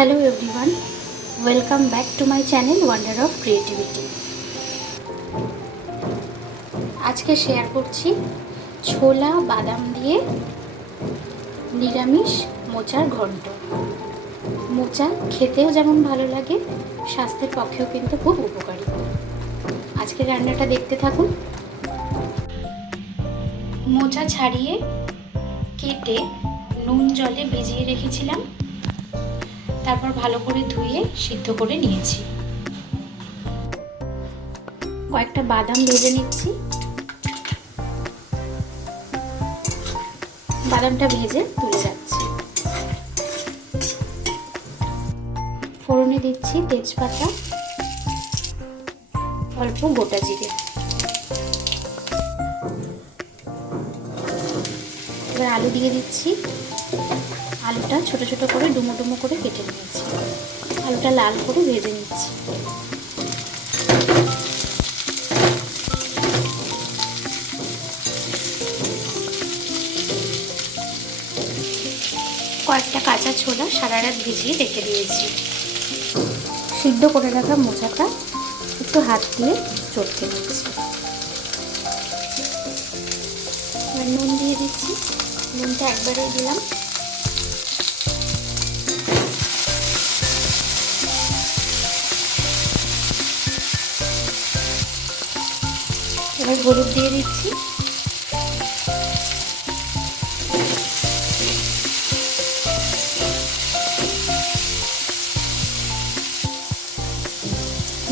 Hello everyone, welcome back to my channel wonder of creativity. আজকে share করছি ছোলা বাদাম দিয়ে নিরামিষ মোচার ঘন্ট। মোচা খেতেও যেমন ভালো লাগে, স্বাস্থ্যের পক্ষেও কিন্তু খুব উপকারী। আজকে রান্নাটা দেখতে থাকুন। মোচা ছাড়িয়ে কেটে নুন জলে ভিজিয়ে রেখেছিলাম, তারপর ভালো করে ধুয়ে সিদ্ধ করে নিয়েছি। কয়েকটা বাদাম ভেজে নিচ্ছি। বাদামটা ভেজে তুলে যাচ্ছি। ফোড়নে দিচ্ছি তেজপাতা, অল্প গোটা জিরে। এবার আলু দিয়ে দিচ্ছি। আলুটা ছোট ছোট করে ডুমো ডুমো করে কেটে নিয়েছি। আলুটা লাল করে ভেজে নিচ্ছি। কয়েকটা কাঁচা ছোলা সারা রাত ভিজিয়ে রেখে দিয়েছি। সিদ্ধ করে রাখা মোচাটা একটু হাত দিয়ে চটকে নিচ্ছি। এবার নুন দিয়ে দিচ্ছি। নুনটা একবারেই দিলাম। এবার হলুদ দিয়ে দিচ্ছি।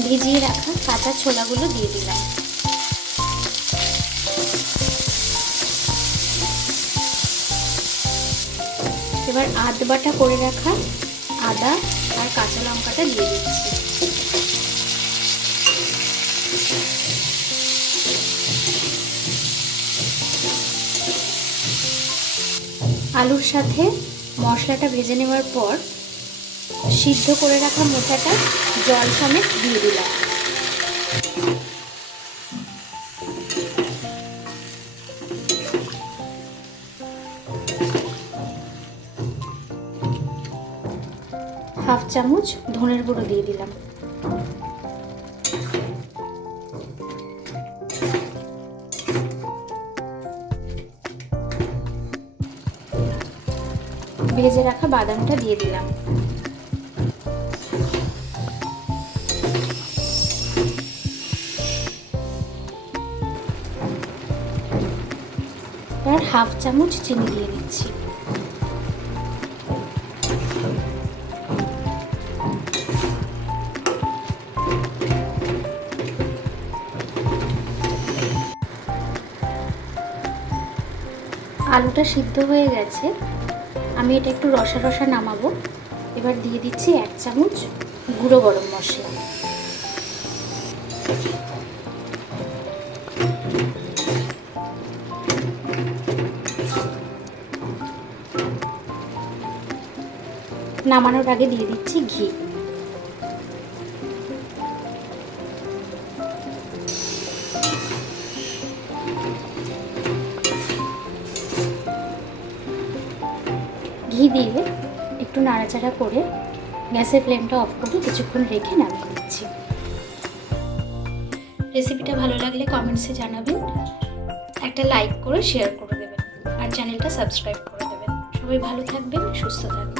ভিজিয়ে রাখা কাঁচা ছোলাগুলো দিয়ে দিলাম। এবার আধ বাটা করে রাখা আদা আর কাঁচা লঙ্কাটা দিয়ে দিচ্ছি। আলুর সাথে মশলাটা ভেজে নেওয়ার পর সিদ্ধ করে রাখা মোচাটা জল সমেত দিয়ে দিলাম। হাফ চামচ ধনের গুঁড়ো দিয়ে দিলাম। ভেজে রাখা বাদামটা দিয়ে দিলাম। আর হাফ চামচ চিনি দিয়ে দিচ্ছি। আলুটা সিদ্ধ হয়ে গেছে। আমি এটা একটু রসা রসা নামাবো। এবার দিয়ে দিচ্ছি 1 চামচ গুঁড়ো গরম মশলা। নামানোর আগে দিয়ে দিচ্ছি ঘি। ঘি দিয়ে একটু নাড়াচাড়া করে গ্যাসের ফ্লেমটা অফ করে কিছুক্ষণ রেখে নামিয়ে নিচ্ছি। রেসিপিটা ভালো লাগলে কমেন্টসে জানাবেন, একটা লাইক করে শেয়ার করে দেবেন আর চ্যানেলটা সাবস্ক্রাইব করে দেবেন। সবাই ভালো থাকবেন, সুস্থ থাকবেন।